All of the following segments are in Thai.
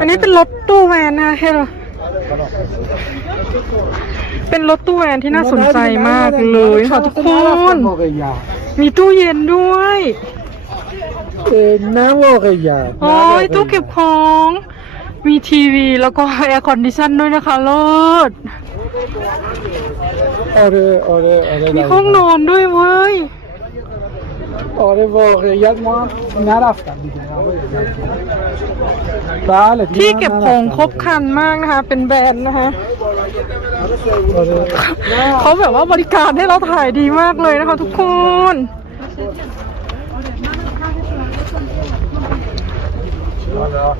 อันนี้เป็นรถตู้แวนนะเฮรอเป็นรถตู้แวนที่น่าสนใจมากเลยค่ะทุกคน มีตู้เย็นด้วยเน้าโลกยาโอ้ยตู้เก็บของ มีทีวีแล้วก็แอร์คอนดิชันด้วยนะคะเลิศ آره آره آره มีห้องนอนด้วยเว้ย آره واقعیت ما هم نرفتم دیگه بله دیگه ที่ من เก็บของ نرفتم. ครบครันมากนะคะ เป็นแบรนด์นะคะ آره เขาแบบว่าบริการให้เราถ่ายดีมากเลยนะคะทุกคน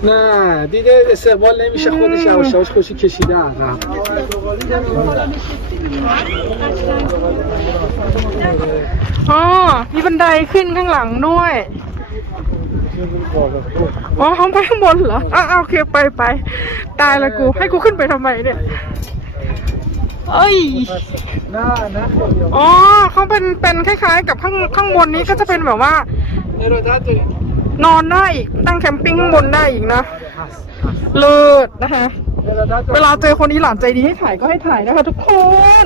نه دیده استقبال نمیشه خودش یواش یواش خوشی کشیده عقب อ๋อ มีบันไดขึ้นข้างหลังด้วย อ๋อเขาไปข้างบนเหรออ้าวโอเคไปไป ตายละกู ให้กูขึ้นไปทำไมเนี่ย เอ้ย نه نه خیلی อ๋อเขาเป็น เป็นคล้ายๆ กับข้างข้างบนนี้ก็จะเป็นแบบว่า ارادت داریم นอนได้อีกตั้งแคมปิ้งข้างบนได้อีกนะเลิศนะคะ เวลาเจอคนอีหลานใจดีให้ถ่ายก็ให้ถ่ายนะคะทุกคน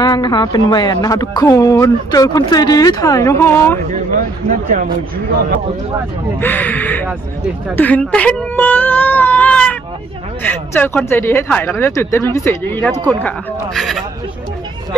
มากนะคะ เป็นแหวนนะคะทุกคน เจอคนใจดีให้ถ่ายนะคะตื่นเต้นมาก เจอคนใจดีให้ถ่ายแล้วก็จะตื่นเต้นเป็นพิเศษอย่างนี้นะทุกคนค่ะ